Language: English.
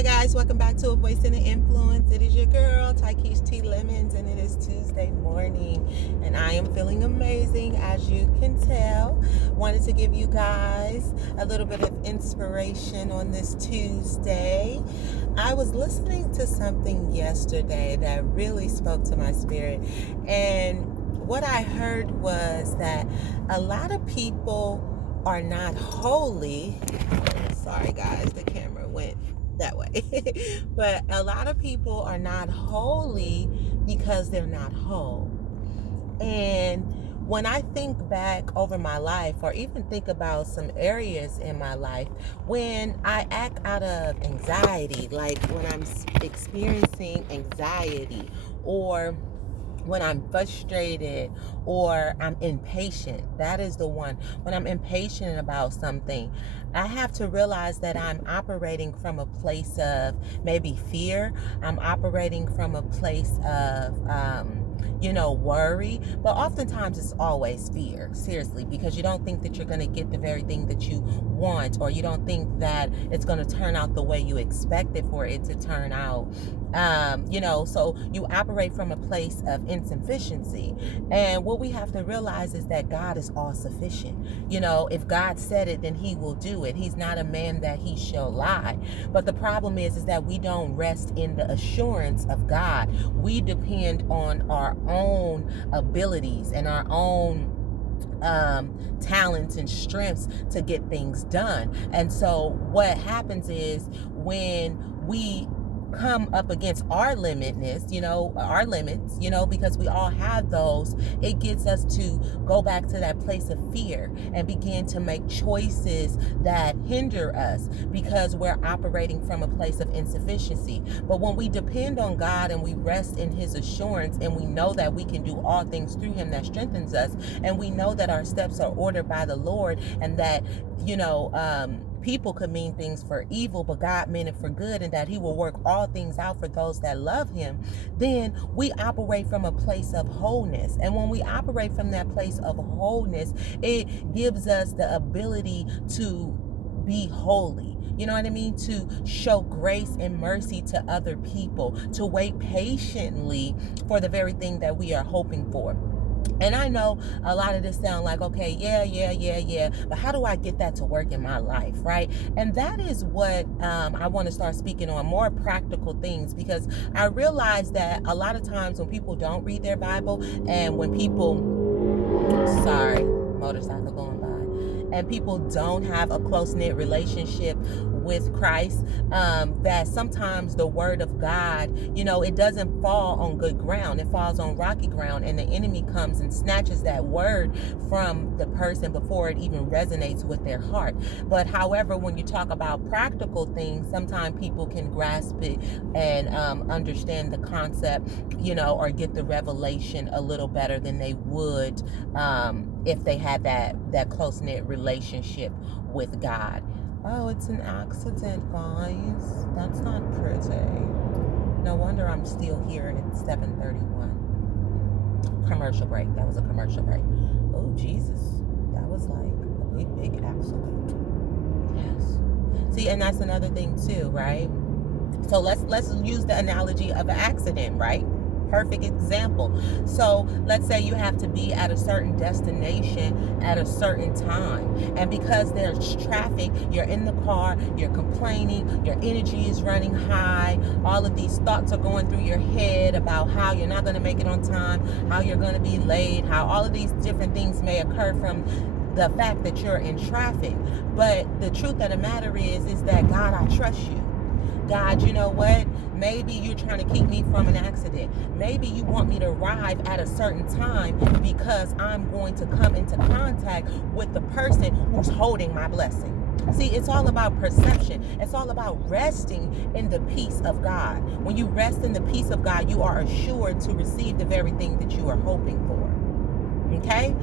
Hi guys, welcome back to A Voice in the Influence. It is your girl, Tykeisha T. Lemons, and it is Tuesday morning, and I am feeling amazing, as you can tell. Wanted to give you guys a little bit of inspiration on this Tuesday. I was listening to something yesterday that really spoke to my spirit, and what I heard was that a lot of people are not holy. Sorry guys, the camera went that way. But a lot of people are not holy because they're not whole. And when I think back over my life, or even think about some areas in my life when I act out of anxiety, like when I'm experiencing anxiety, or when I'm frustrated, or I'm impatient. That is the one. When I'm impatient about something, I have to realize that I'm operating from a place of maybe fear. I'm operating from a place of worry. But oftentimes it's always fear, seriously, because you don't think that you're going to get the very thing that you want, or you don't think that it's going to turn out the way you expected for it to turn out. So you operate from a place of insufficiency. And what we have to realize is that God is all sufficient. If God said it, then he will do it. He's not a man that he shall lie. But the problem is that we don't rest in the assurance of God. We depend on our own abilities and our own talents and strengths to get things done. And so what happens is, when we come up against our limitness, our limits, because we all have those, it gets us to go back to that place of fear and begin to make choices that hinder us because we're operating from a place of insufficiency. But when we depend on God and we rest in his assurance, and we know that we can do all things through him that strengthens us, and we know that our steps are ordered by the Lord, and that people could mean things for evil, but God meant it for good, and that he will work all things out for those that love him, then we operate from a place of wholeness. And when we operate from that place of wholeness, it gives us the ability to be holy. You know what I mean? To show grace and mercy to other people, to wait patiently for the very thing that we are hoping for. And I know a lot of this sound like, okay, yeah, but how do I get that to work in my life, right? And that is what I want to start speaking on, more practical things, because I realize that a lot of times when people don't read their Bible, and when people, sorry, motorcycle going by, and people don't have a close-knit relationship with Christ, that sometimes the word of God, it doesn't fall on good ground. It falls on rocky ground, and the enemy comes and snatches that word from the person before it even resonates with their heart. But however, when you talk about practical things, sometimes people can grasp it and understand the concept, or get the revelation a little better than they would if they had that close-knit relationship with God. Oh, it's an accident, guys. That's not pretty. No wonder I'm still here at 7:31. Commercial break. That was a commercial break. Oh, Jesus. That was like a big accident. Yes. See, and that's another thing too, right? So let's use the analogy of an accident, right? Perfect example. So let's say you have to be at a certain destination at a certain time, and because there's traffic, you're in the car, you're complaining, your energy is running high, all of these thoughts are going through your head about how you're not going to make it on time, how you're going to be late, how all of these different things may occur from the fact that you're in traffic. But the truth of the matter is that, God, I trust you. God, you know what? Maybe you're trying to keep me from an accident. Maybe you want me to arrive at a certain time because I'm going to come into contact with the person who's holding my blessing. See, it's all about perception. It's all about resting in the peace of God. When you rest in the peace of God, you are assured to receive the very thing that you are hoping for. Okay?